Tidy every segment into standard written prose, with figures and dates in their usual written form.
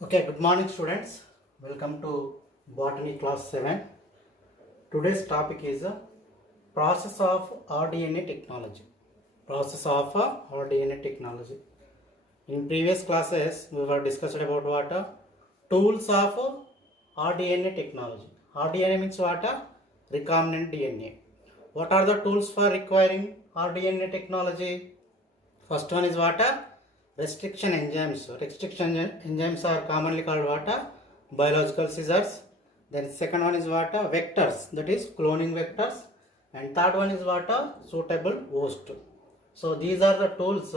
Okay, good morning students. Welcome to Botany class 7. Today's topic is process of rDNA technology. Process of rDNA technology. In previous classes, we were discussed about what? Tools of rDNA technology. rDNA means what? Recombinant DNA. What are the tools for requiring rDNA technology? First one is what? Restriction enzymes. Restriction enzymes are commonly called what? Biological scissors. Then second one is what? Vectors. That is cloning vectors. And third one is what? Suitable host. So these are the tools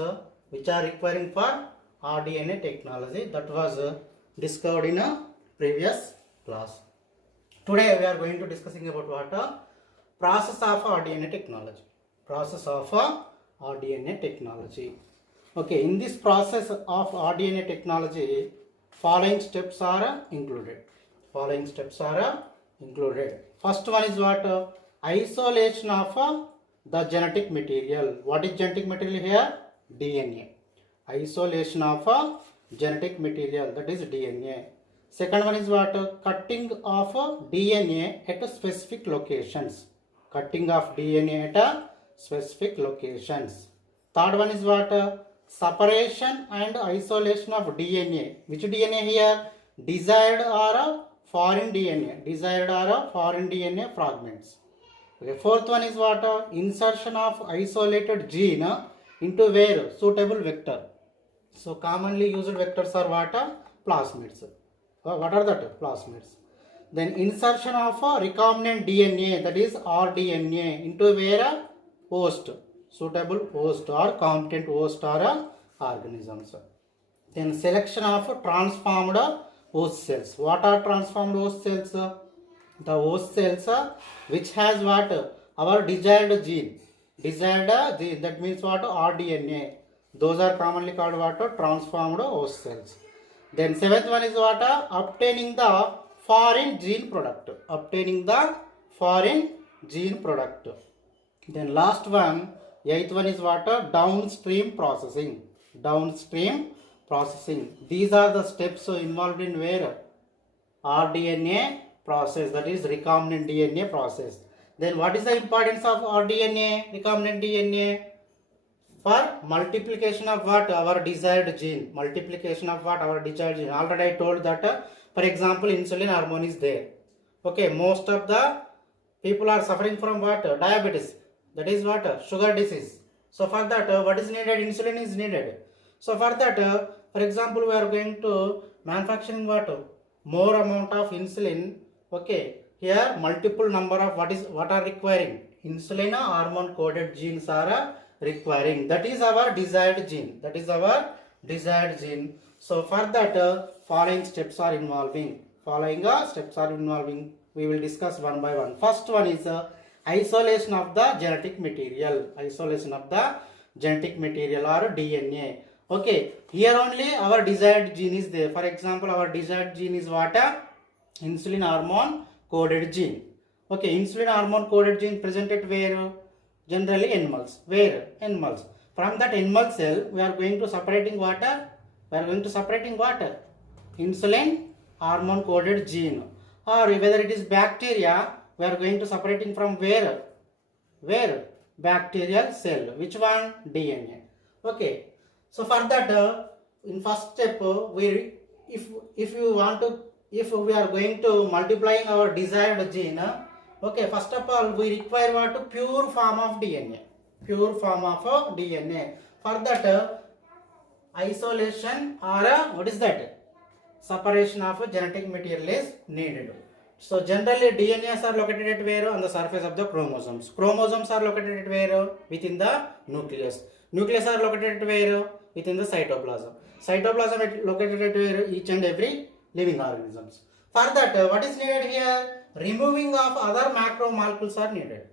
which are requiring for rDNA technology that was discovered in a previous class. Today we are going to discussing about what? Process of rDNA technology. Process of rDNA technology. Okay, in this process of rDNA technology, following steps are included. Following steps are included. First one is what? Isolation of the genetic material. What is genetic material here? DNA. Isolation of genetic material, that is DNA. Second one is what? Cutting of DNA at specific locations. Cutting of DNA at specific locations. Third one is what? Separation and isolation of DNA. Which DNA here? Desired or foreign DNA. Desired or foreign DNA fragments. Okay. Fourth one is what? Insertion of isolated gene into where? Suitable vector. So commonly used vectors are what? Plasmids. What are that? Plasmids. Then insertion of recombinant DNA, that is rDNA, into where? Host. Suitable host or competent host or organisms. Then selection of transformed host cells. What are transformed host cells? The host cells which has what? Our desired gene. Desired gene, that means what? rDNA. Those are commonly called what? Transformed host cells. Then seventh one is what? Obtaining the foreign gene product. Obtaining the foreign gene product. Then last one, eighth one is what? Downstream processing. Downstream processing. These are the steps involved in where? rDNA process, that is recombinant DNA process. Then what is the importance of rDNA, recombinant DNA? For multiplication of what? Our desired gene. Multiplication of what? Our desired gene. Already I told that, for example, insulin hormone is there. Okay, most of the people are suffering from what? Diabetes. That is what? Sugar disease. So for that, what is needed? Insulin is needed. So for that, for example, we are going to manufacturing what? More amount of insulin. Okay, here multiple number of what are requiring? Insulin hormone coded genes are requiring. That is our desired gene. That is our desired gene. So for that, following steps are involving. Following steps are involving. We will discuss one by one. First one is isolation of the genetic material. Isolation of the genetic material or DNA. Okay, here only our desired gene is there. For example, our desired gene is what? Insulin hormone coded gene. Okay, insulin hormone coded gene presented where? Generally animals. Where? Animals. From that animal cell, we are going to separating what? We are going to separating what? Insulin hormone coded gene. Or whether it is bacteria, we are going to separating from where? Where? Bacterial cell. Which one? DNA. Okay. So for that, in first step, if we are going to multiplying our desired gene, okay, first of all we require what? Pure form of DNA. Pure form of DNA. For that, isolation or what is that? Separation of genetic material is needed. So generally DNAs are located at where? On the surface of the chromosomes. Chromosomes are located at where? Within the nucleus. Nucleus are located at where? Within the cytoplasm. Cytoplasm is located at where? Each and every living organisms. For that, what is needed here? Removing of other macromolecules are needed.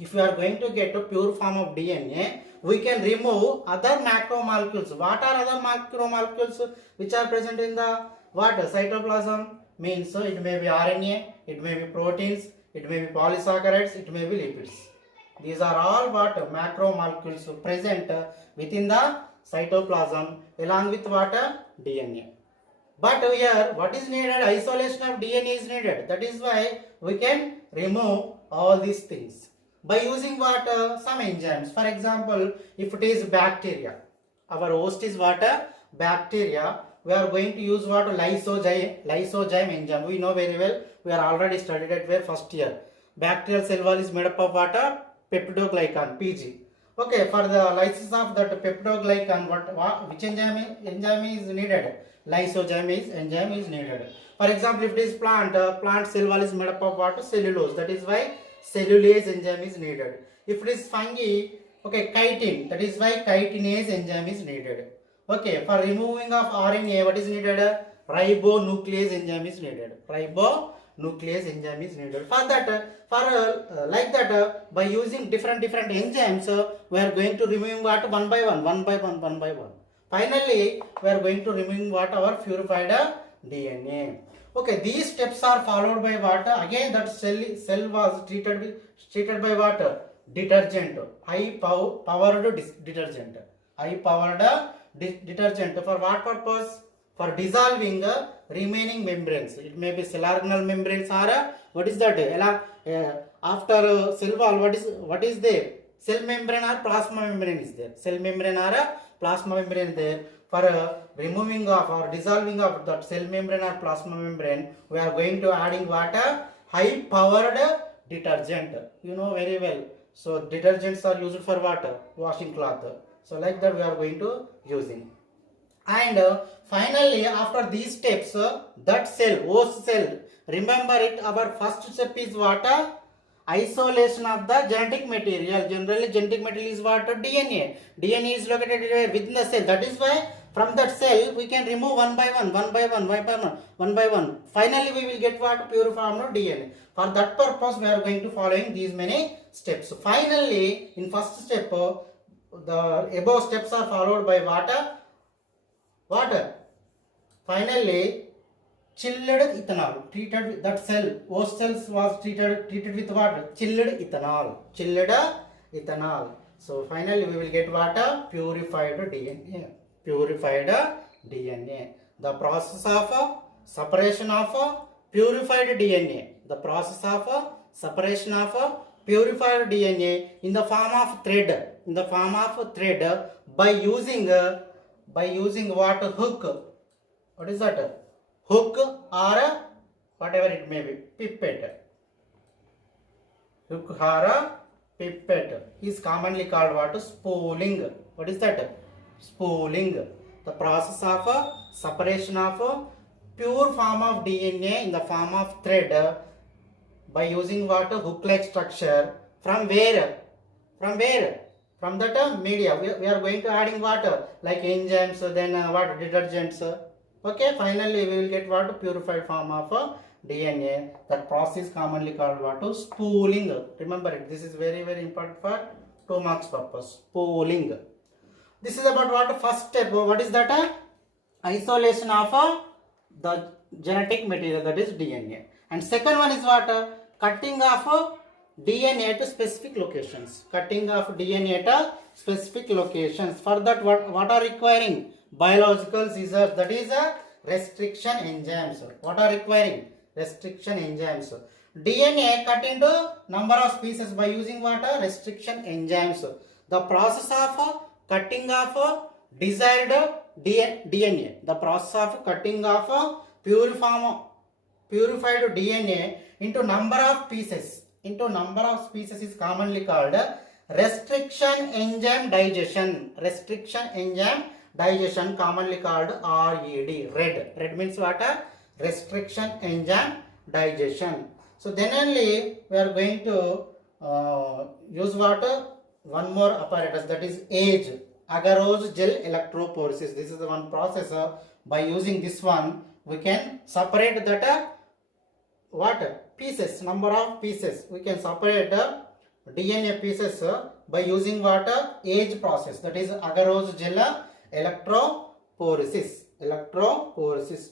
If we are going to get a pure form of DNA, we can remove other macromolecules. What are other macromolecules which are present in the what? Cytoplasm? Means it may be RNA, it may be proteins, it may be polysaccharides, it may be lipids. These are all what? Macromolecules present within the cytoplasm along with what? DNA. But here, what is needed? Isolation of DNA is needed. That is why we can remove all these things by using what? Some enzymes. For example, if it is bacteria, our host is what? Bacteria. We are going to use what? Lysozyme enzyme. We know very well. We are already studied at where first year. Bacterial cell wall is made up of what? Peptidoglycan, PG. Okay, for the lysis of that peptidoglycan, which enzyme is needed? Lysozyme enzyme is needed. For example, if it is plant cell wall is made up of what? Cellulose. That is why cellulase enzyme is needed. If it is fungi, okay, chitin. That is why chitinase enzyme is needed. Okay, for removing of RNA, what is needed? Ribonuclease enzyme is needed. Ribonuclease enzyme is needed. For that, by using different enzymes, we are going to remove what? One by one. Finally, we are going to remove what? Our purified DNA. Okay, these steps are followed by what? Again, that cell was treated by what? Detergent, high powered detergent. High powered detergent. For what purpose? For dissolving remaining membranes. It may be cell organelle membranes or what is that? After cell wall, what is there? Cell membrane or plasma membrane is there. Cell membrane or plasma membrane is there. For removing of or dissolving of that cell membrane or plasma membrane, we are going to adding what? High powered detergent. You know very well. So detergents are used for what? Washing cloth. So like that we are going to using. And finally, after these steps, that host cell, remember it, our first step is what? Isolation of the genetic material. Generally, genetic material is what? DNA. DNA is located within the cell. That is why from that cell, we can remove one by one. Finally, we will get what? Pure form of DNA. For that purpose, we are going to following these many steps. Finally, in first step, the above steps are followed by what? Finally, chilled ethanol. Treated with that cell, host cells was treated with what? Chilled ethanol. So finally, we will get what? Purified DNA. The process of separation of purified DNA. The process of separation of purified DNA in the form of thread. By using what? Hook. What is that? Hook or whatever it may be. Pipette. Hook or pipette is commonly called what? Spooling. What is that? Spooling. The process of separation of pure form of DNA in the form of thread by using what? Hook-like structure. From where? From that media. We are going to adding water like enzymes, then what? Detergents. Okay, finally we will get what? Purified form of DNA. That process commonly called what? Spooling. Remember it. This is very important for 2 marks purpose. Spooling. This is about what? First step. What is that? Isolation of the genetic material, that is DNA. And second one is what? Cutting of DNA to specific locations. Cutting of DNA to specific locations. For that, what are requiring? Biological scissors. That is restriction enzymes. What are requiring? Restriction enzymes. DNA cut into number of pieces by using what? Restriction enzymes. The process of cutting of desired DNA. The process of cutting of purified DNA into number of pieces. Is commonly called restriction enzyme digestion. Commonly called RED. Red means what? Restriction enzyme digestion. So then only we are going to use what? One more apparatus, that is AGE. Agarose gel electrophoresis. This is the one process. By using this one, we can separate that pieces, number of pieces. We can separate DNA pieces by using what? AGE process. That is agarose gel electrophoresis.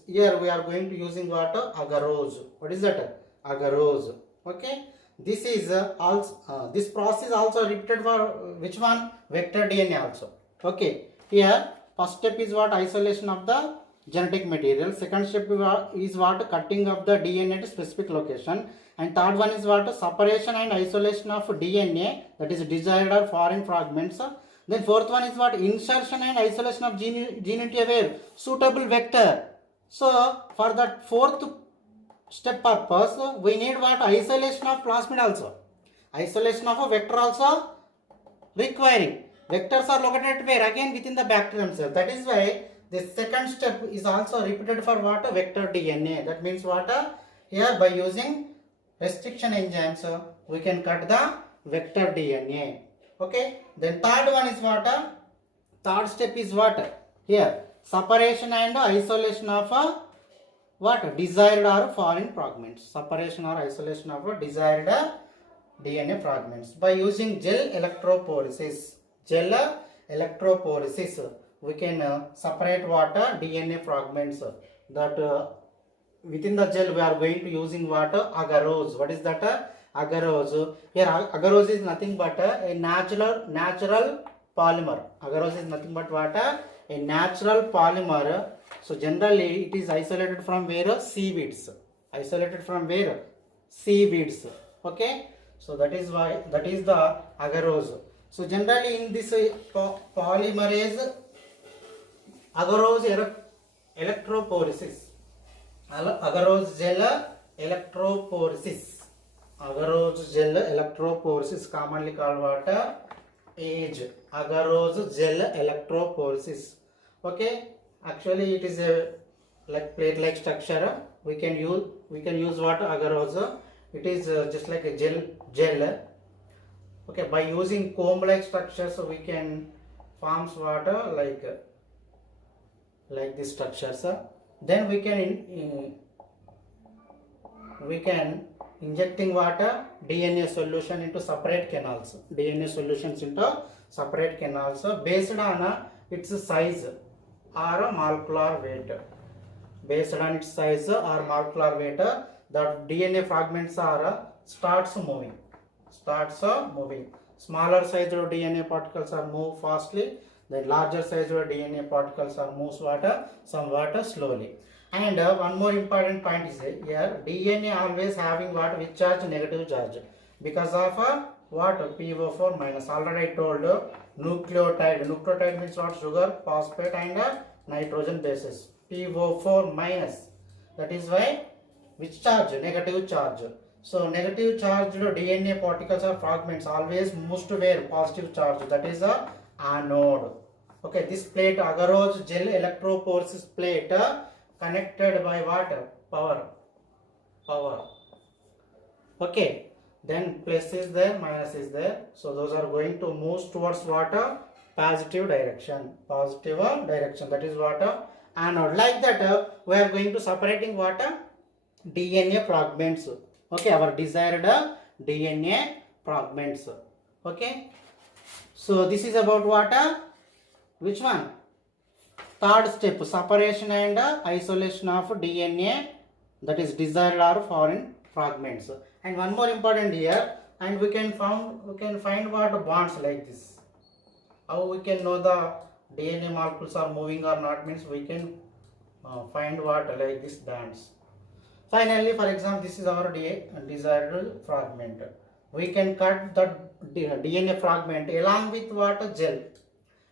Here we are going to using what? Agarose. What is that? Agarose. Okay. This is also this process also repeated for which one? Vector DNA also. Okay. Here first step is what? Isolation of the genetic material. Second step is what? Cutting of the DNA to specific location. And third one is what? Separation and isolation of DNA, that is desired or foreign fragments. Then fourth one is what? Insertion and isolation of gene into a where? Suitable vector. So for that fourth step purpose, we need what? Isolation of plasmid also. Isolation of a vector also requiring. Vectors are located where? Again within the bacterium cell. That is why the second step is also repeated for what? Vector DNA. That means what? Here by using restriction enzymes, we can cut the vector DNA. Okay. Then third one is what? Third step is what? Here separation and isolation of what? Desired or foreign fragments. Separation or isolation of desired DNA fragments by using gel electrophoresis. Gel electrophoresis, we can separate what? DNA fragments. That within the gel we are going to using what? Agarose. What is that? Agarose. Here agarose is nothing but a natural polymer. Agarose is nothing but what? A natural polymer. So generally it is isolated from where? Seaweeds. Isolated from where? Seaweeds. Okay. So that is why, that is the agarose. So generally in this polymerase agarose electrophoresis. Agarose gel electrophoresis. Agarose gel electrophoresis, commonly called what? Age. Agarose gel electrophoresis. Okay. Actually it is a like plate-like structure. We can use what? Agarose. It is just like a gel. Okay, by using comb-like structures, we can forms water like this structures. Then we can injecting water DNA solution into separate canals. DNA solutions into separate canals based on its size or molecular weight. Based on its size or molecular weight, the DNA fragments are starts moving. Smaller size of DNA particles are move fastly. The larger size of DNA particles are moves somewhat slowly. And one more important point is here, DNA always having what? Which charge? Negative charge. Because of what? PO4 minus. Already I told nucleotide. Nucleotide means what? Sugar, phosphate and nitrogen bases. PO4 minus. That is why which charge? Negative charge. So negative charged DNA particles or fragments always moves to where? Positive charge. That is a anode. Okay, this plate agarose gel electrophoresis plate connected by what? Power. Okay, then plus is there, minus is there. So those are going to move towards what? Positive direction. That is what? Anode. Like that we are going to separating what? DNA fragments. Okay, our desired DNA fragments. Okay, so this is about what? Which one? Third step, separation and isolation of DNA, that is desired or foreign fragments. And one more important here, and we can find what? Bonds like this. How we can know the DNA molecules are moving or not means we can find what? Like this bands. Finally, for example, this is our desired fragment. We can cut the DNA fragment along with what? Gel.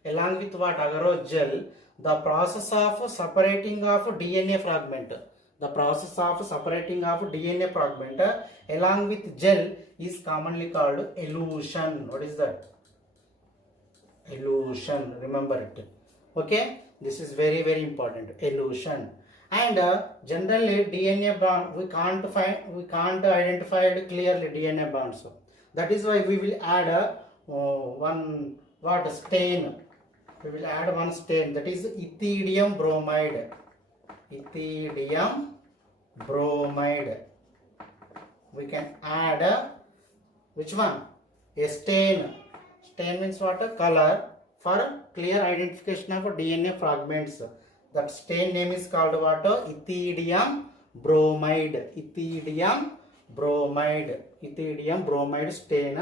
Along with what? Agarose gel. The process of separating of DNA fragment. The process of separating of DNA fragment along with gel is commonly called elution. What is that? Elution. Remember it. Okay. This is very, very important. Elution. And generally DNA bond we can't identify clearly DNA bonds. That is why we will add one what? Stain. We will add one stain, that is ethidium bromide. Ethidium bromide. We can add which one? A stain. Stain means what? A color for clear identification of DNA fragments. That stain name is called what? Ethidium bromide. Ethidium bromide. Ethidium bromide stain,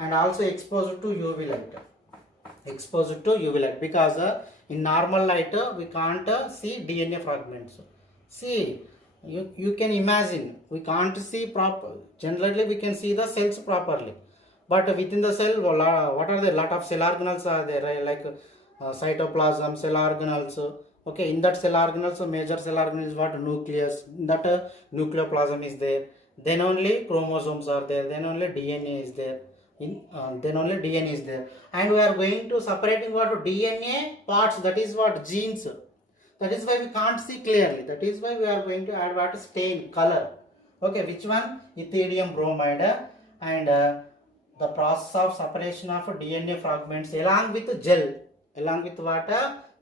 and also exposed to UV light. exposed to UV light, because in normal light we can't see DNA fragments. See, you can imagine, we can't see proper. Generally we can see the cells properly, but within the cell, what are the lot of cell organelles are there, right? Like cytoplasm, cell organelles. Okay, in that cell organelles, major cell organelle is what? Nucleus. In that nucleoplasm is there. Then only chromosomes are there. Then only DNA is there. Then only DNA is there. And we are going to separating what? DNA parts. That is what? Genes. That is why we can't see clearly. That is why we are going to add what? Stain, color. Okay, which one? Ethidium bromide. And the process of separation of DNA fragments along with gel. Along with what?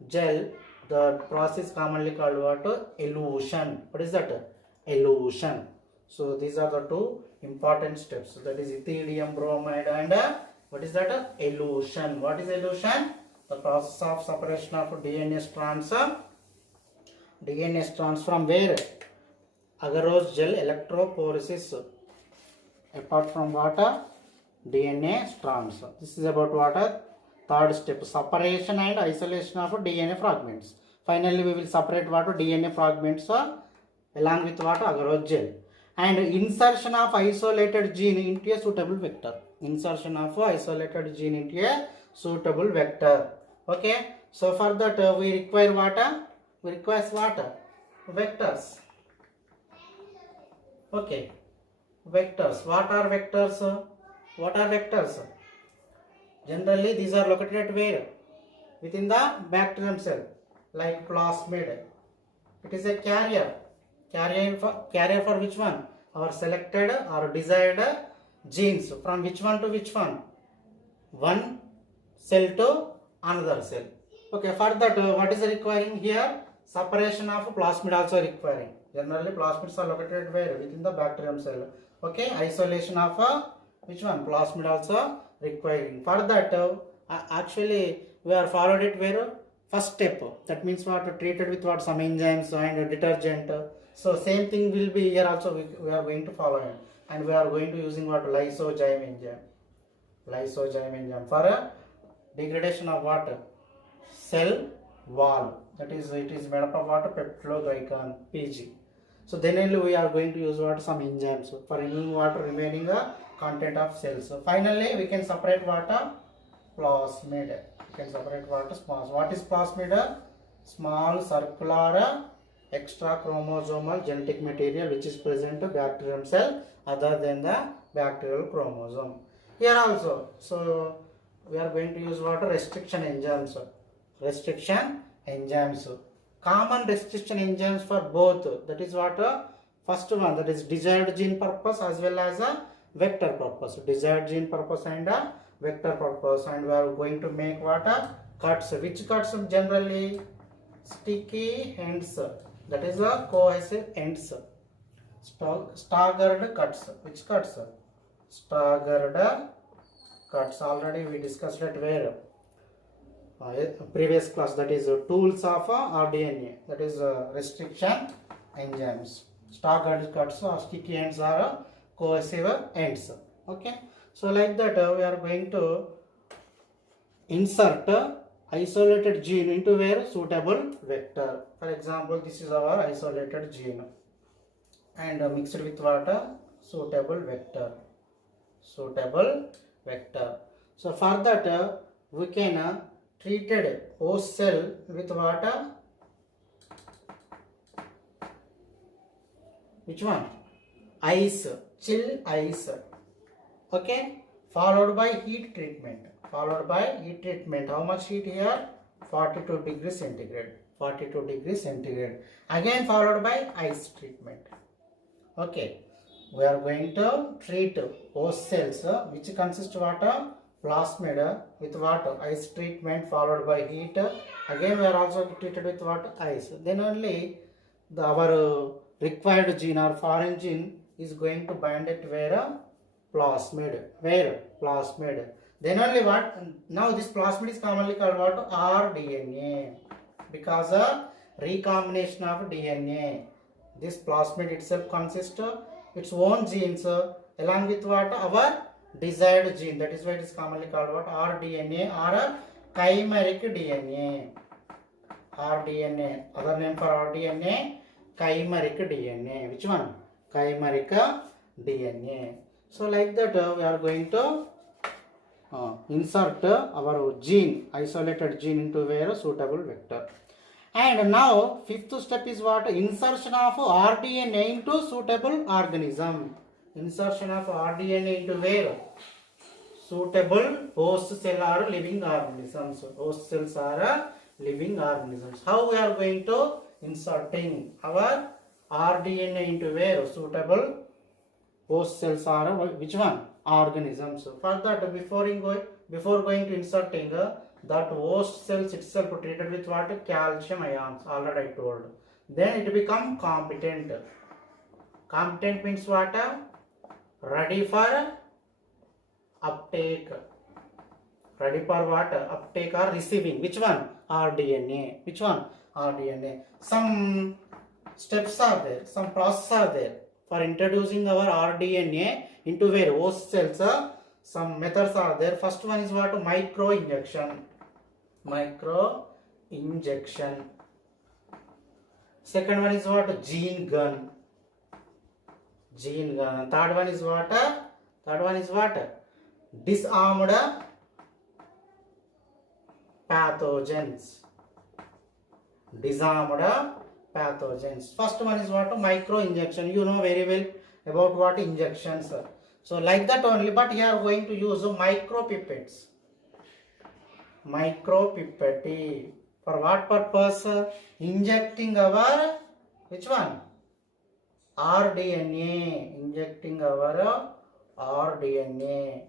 Gel. The process commonly called what? Elution. What is that? Elution. So these are the two important steps. So that is ethidium bromide and what is that? Elution. What is elution? The process of separation of DNA strands. DNA strands from where? Agarose gel electrophoresis. Apart from what? DNA strands. This is about what? Third step, separation and isolation of DNA fragments. Finally, we will separate what? DNA fragments along with what? Agarose gel. And insertion of isolated gene into a suitable vector. Insertion of isolated gene into a suitable vector. Okay. So for that we require what? We require what? Vectors. Okay. Vectors. What are vectors? What are vectors? Generally, these are located at where? Within the bacterium cell, like plasmid. It is a carrier. Carrier for which one? Our selected or desired genes. From which one to which one? One cell to another cell. Okay, for that, what is requiring here? Separation of plasmid also requiring. Generally, plasmids are located where? Within the bacterium cell. Okay, isolation of which one? Plasmid also requiring. For that, actually we are followed it where? First step. That means what? Treated with what? Some enzymes and detergent. So same thing will be here also. We are going to follow it, and we are going to using what? Lysozyme enzyme. Lysozyme enzyme for degradation of what? Cell wall. That is, it is made up of what? Peptidoglycan, PG. So then only we are going to use what? Some enzymes for removing what? Remaining content of cells. So finally we can separate what? Plasmid. We can separate what? Small. What is plasmid? Small circular extra chromosomal genetic material which is present to bacterium cell other than the bacterial chromosome. Here also, so we are going to use what? Restriction enzymes. Restriction enzymes. Common restriction enzymes for both. That is what? First one, that is desired gene purpose as well as a vector purpose. Desired gene purpose and a vector purpose. And we are going to make what? Cuts. Which cuts? Generally sticky ends. That is a cohesive ends. Staggered cuts. Which cuts? Staggered cuts. Already we discussed it where? Previous class. That is tools of RDNA. That is restriction enzymes. Staggered cuts or sticky ends are cohesive ends. Okay. So like that we are going to insert isolated gene into where? Suitable vector. For example, this is our isolated gene and mixed with what? Suitable vector. Suitable vector. So for that we can treated host cell with what? Which one? Ice, chill ice. Okay, followed by heat treatment. Followed by heat treatment. How much heat here? 42 degrees centigrade. 42 degrees centigrade. Again followed by ice treatment. Okay, we are going to treat host cells which consist of what? Plasmid with what? Ice treatment followed by heat. Again we are also treated with what? Ice. Then only our required gene or foreign gene is going to bind it where? Plasmid. Where? Plasmid. Then only what? Now this plasmid is commonly called what? rDNA. Because of recombination of DNA. This plasmid itself consists of its own genes along with what? Our desired gene. That is why it is commonly called what? rDNA or chimeric DNA. rDNA. Other name for rDNA, chimeric DNA. Which one? Chimeric DNA. So like that we are going to insert our gene, isolated gene into a suitable vector. And now fifth step is what? Insertion of rDNA into suitable organism. Insertion of rDNA into where? Suitable host cell or living organisms. Host cells are living organisms. How we are going to inserting our rDNA into where? Suitable host cells are which one? Organisms. For that, before going to inserting that host cells itself treated with what? Calcium ions. Already I told. Then it become competent. Competent means what? Ready for uptake. Ready for what? Uptake or receiving. Which one? rDNA. Which one? rDNA. Some steps are there. Some processes are there for introducing our rDNA into where? Host cells. Some methods are there. First one is what? Micro injection. Micro injection. Second one is what? Gene gun. Gene gun. Third one is what? Third one is what? Disarmed pathogens. Disarmed pathogens. First one is what? Micro injection. You know very well about what injections. So like that only, but here are going to use micropipettes. Micropipette. For what purpose? Injecting our which one? rDNA. Injecting our rDNA.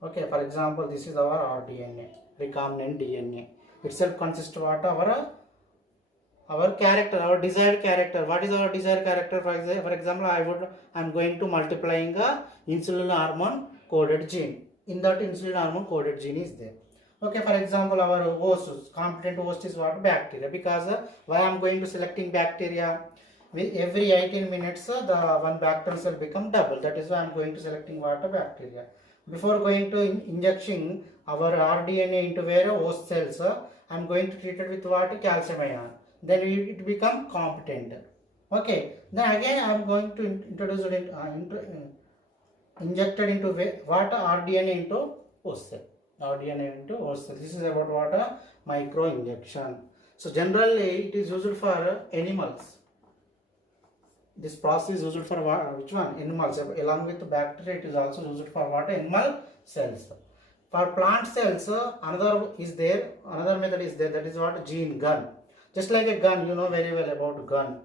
Okay, for example, this is our rDNA, recombinant DNA. Itself consists of what? Our character, our desired character. What is our desired character? For example, I am going to multiplying a insulin hormone coded gene. In that insulin hormone coded gene is there. Okay, for example, our host, competent host is what? Bacteria. Because why I am going to selecting bacteria? Every 18 minutes, the one bacterial cell become double. That is why I am going to selecting what? Bacteria. Before going to injecting our rDNA into where? Host cells, I am going to treat it with what? Calcium ion. Then it become competent. Okay. Then again I am going to introduce it injected into what? rDNA into host cell. rDNA into host cell. This is about what? Micro injection. So generally it is used for animals. This process is used for what? Which one? Animals. Along with bacteria, it is also used for what? Animal cells. For plant cells, another method is there. That is what? Gene gun. Just like a gun, you know very well about gun.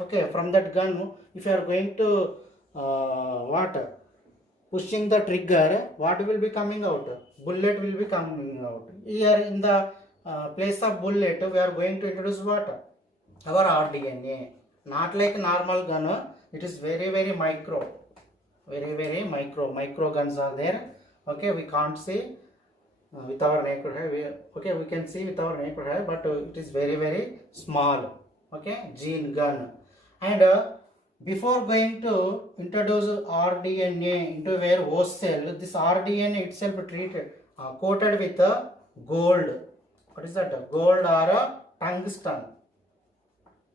Okay, from that gun, if you are going to pushing the trigger, what will be coming out? Bullet will be coming out. Here in the place of bullet, we are going to introduce what? Our rDNA. Not like normal gun, it is very very micro. Very micro. Micro guns are there. Okay, we can't see with our naked eye. We can see with our naked eye, but it is very very small. Okay, gene gun. And before going to introduce rDNA into where host cell, this rDNA itself treated coated with gold. What is that? Gold or tungsten.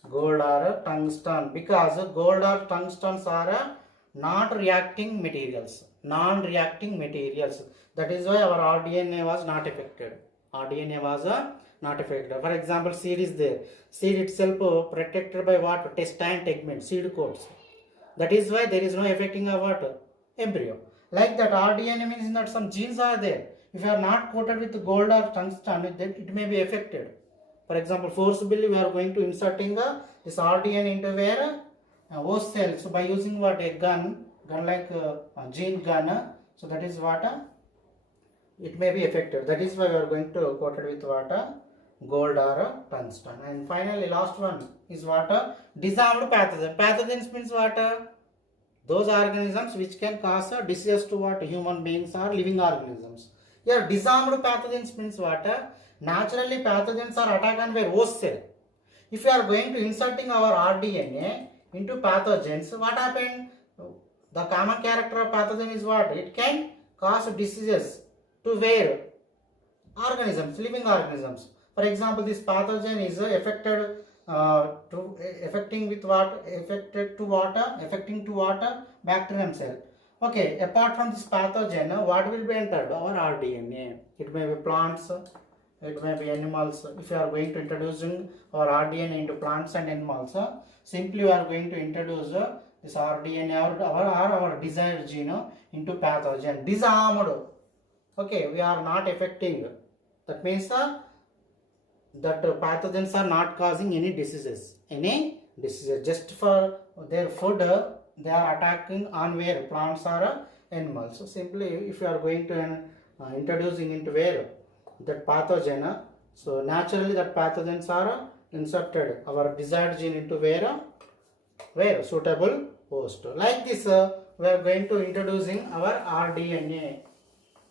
Gold or tungsten, because gold or tungstens are not reacting materials, non-reacting materials. That is why our rDNA was not affected. rDNA was not affected. For example, seed is there. Seed itself protected by what? Intestine tegment, seed coats. That is why there is no affecting of what? Embryo. Like that, rDNA means that some genes are there. If you are not coated with gold or tungsten, then it may be affected. For example, forcibly we are going to inserting this rDNA into where? Host cells. So by using what? A gun like gene gun. So that is what? It may be affected. That is why we are going to coat it with what? Gold or tungsten. And finally, last one is what? Disarmed pathogen. Pathogens means what? Those organisms which can cause disease to what? Human beings or living organisms. Here, disarmed pathogens means what? Naturally, pathogens are attack on their host cell. If you are going to inserting our rDNA into pathogens, what happened? The common character of pathogen is what? It can cause diseases to where? organisms, living organisms. For example, this pathogen is affecting to water bacterium cell. Okay, apart from this pathogen, what will be entered? Our rDNA. It may be plants, it may be animals. If you are going to introducing our rDNA into plants and animals, simply we are going to introduce this rDNA or our desired gene into pathogen. Disarmed. Okay, we are not affecting. That means that pathogens are not causing any diseases. Just for their food, they are attacking on where plants or animals. So simply, if you are going to introducing into where that pathogen, so naturally that pathogens are inserted our desired gene into where suitable host. Like this, we are going to introducing our rDNA,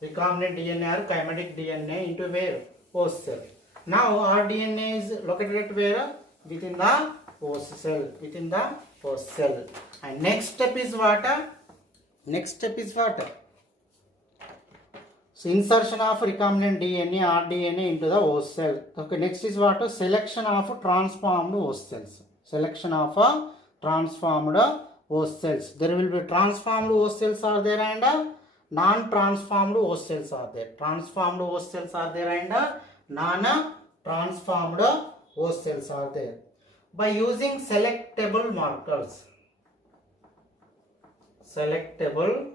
recombinant DNA or chimeric DNA into where host cell. Now rDNA is located at where? Within the host cell. Within the host cell. And next step is what? So insertion of recombinant DNA, rDNA into the host cell. Okay, next is what? Selection of transformed host cells. Selection of transformed host cells. There will be transformed host cells are there and non-transformed host cells are there. Transformed host cells are there and non-transformed host cells are there. By using selectable markers. Already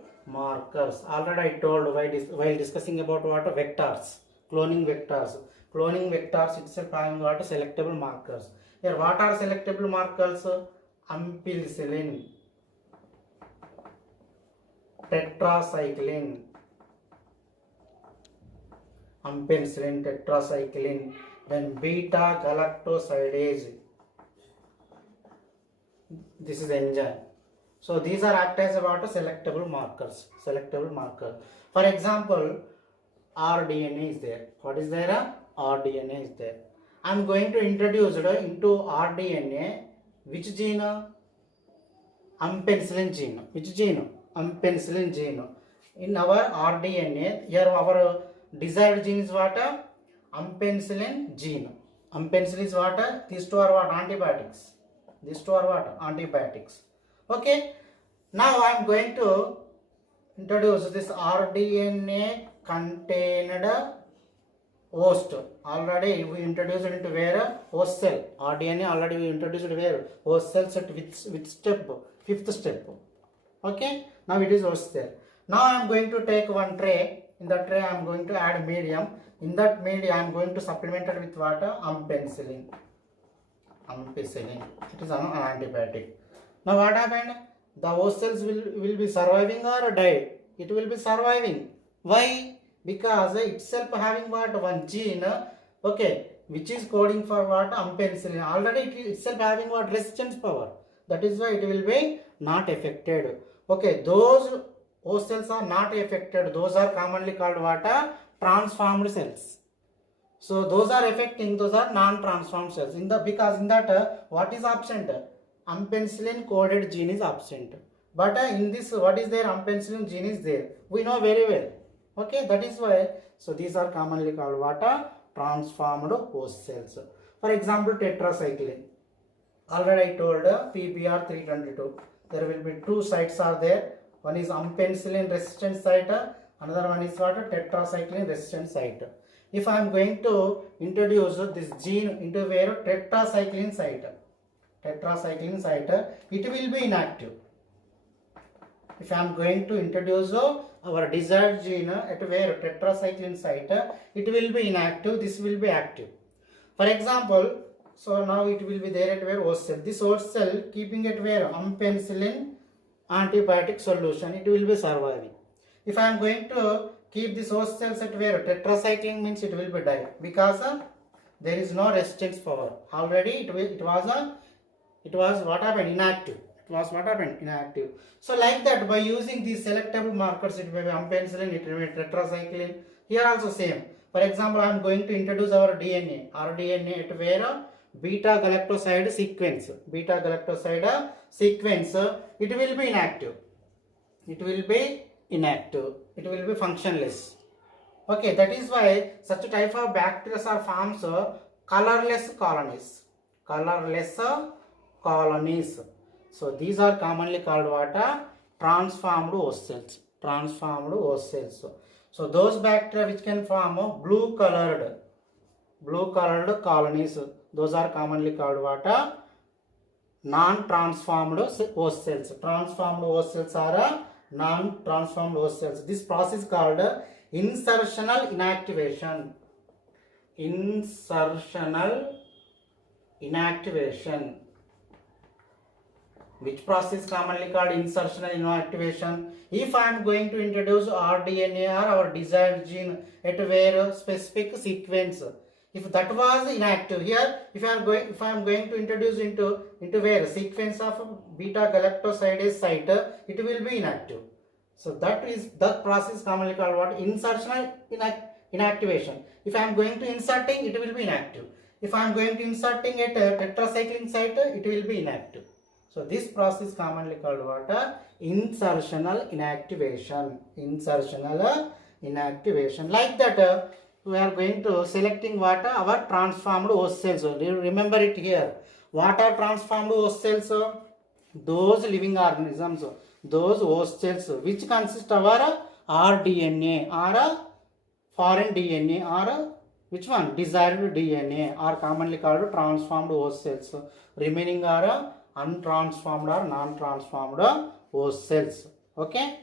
I told while discussing about what vectors, cloning vectors. Cloning vectors itself having what selectable markers. Here what are selectable markers? Ampicillin, tetracycline, tetracycline, then beta galactosidase. This is enzyme. So these are act as about selectable markers. For example, rDNA is there. What is there? rDNA is there. I am going to introduce into rDNA which gene? Ampicillin gene. Which gene? Ampicillin gene. In our rDNA, here our desired gene is what? Ampicillin gene. Ampicillin is what? These two are what? Antibiotics. Okay. Now I am going to introduce this rDNA contained host. Already we introduced it into where? Host cell. rDNA already we introduced it where? Host cells at which step? Fifth step. Okay. Now it is host cell. Now I am going to take one tray. In that tray I am going to add medium. In that medium I am going to supplement it with what? Ampicillin. It is an antibiotic. Now what happened? The host cells will be surviving or die? It will be surviving. Why? Because itself having what? One gene, okay, which is coding for what? Ampicillin. Already it itself having what? Resistance power. That is why it will be not affected. Okay, those host cells are not affected. Those are commonly called what? Transformed cells. So those are affecting, those are non-transformed cells. Because in that what is absent? Ampicillin coded gene is absent. But in this, what is there? Ampicillin gene is there. We know very well. Okay, that is why. So these are commonly called what? Transformed host cells. For example, tetracycline. Already I told PBR 322. There will be two sites are there. One is ampicillin resistant site. Another one is what? Tetracycline resistant site. If I am going to introduce this gene into where? Tetracycline site, it will be inactive. If I am going to introduce our desired gene at where? Tetracycline site, it will be inactive, this will be active. For example, so now it will be there at where? Host cell. This host cell keeping it where? Ampicillin antibiotic solution, it will be surviving. If I am going to keep this host cells at where? Tetracycline means it will be die because there is no resistance power. Already it was what happened? Inactive. Inactive. So like that, by using these selectable markers, it may be ampicillin, it will be tetracycline. Here also same. For example, I am going to introduce our rDNA at where? Beta galactoside sequence. It will be inactive. It will be functionless. Okay, that is why such type of bacteria are forms colorless colonies. Colorless colonies. So these are commonly called what? Transformed host cells. Transformed host cells. So those bacteria which can form blue colored colonies, those are commonly called what? Non-transformed host cells. Transformed host cells are non-transformed host cells. This process called insertional inactivation. Insertional inactivation. Which process commonly called insertional inactivation? If I am going to introduce rDNA or our desired gene at where specific sequence, if that was inactive, here if I am going to introduce into where sequence of beta galactosidase site, it will be inactive. So that process commonly called what? Insertional inactivation. If I am going to inserting, it will be inactive. If I am going to inserting at a tetracycline site, it will be inactive. So this process commonly called what? Insertional inactivation. Insertional inactivation. Like that, we are going to selecting what? Our transformed host cells. Remember it here. What are transformed host cells? Those living organisms, those host cells which consist of our rDNA or foreign DNA or which one? Desired DNA are commonly called transformed host cells. Remaining are untransformed or non-transformed host cells. Okay.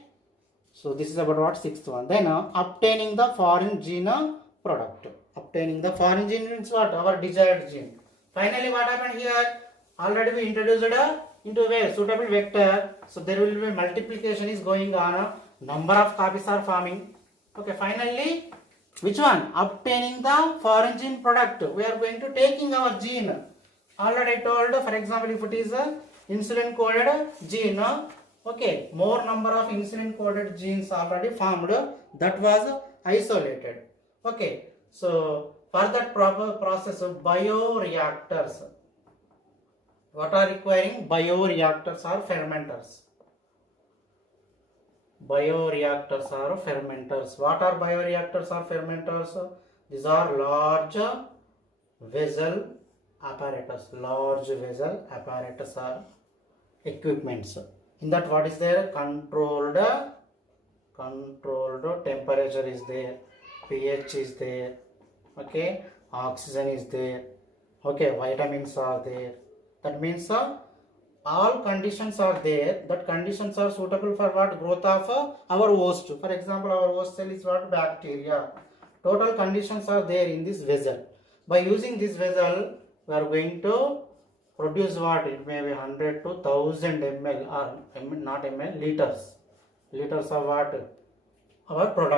So this is about what? Sixth one. Then obtaining the foreign gene product. Obtaining the foreign gene means what? Our desired gene. Finally, what happened here? Already we introduced into a suitable vector. So there will be multiplication is going on. Number of copies are forming. Okay. Finally, which one? Obtaining the foreign gene product. We are going to taking our gene. Already I told, for example, if it is a insulin coded gene, okay, more number of insulin coded genes already formed, that was isolated. Okay, so for that proper process of bioreactors, what are requiring? Bioreactors or fermenters. Bioreactors or fermenters. What are bioreactors or fermenters? These are large vessel apparatus. Large vessel apparatus are equipments. In that, what is there? Controlled temperature is there, pH is there, okay, oxygen is there, okay, vitamins are there. That means all conditions are there. That conditions are suitable for what? Growth of our host. For example, our host cell is what? Bacteria. Total conditions are there in this vessel. By using this vessel, we are going to produce what? It may be 100 to 1000 ml or not ml, liters. Liters of what? Our product.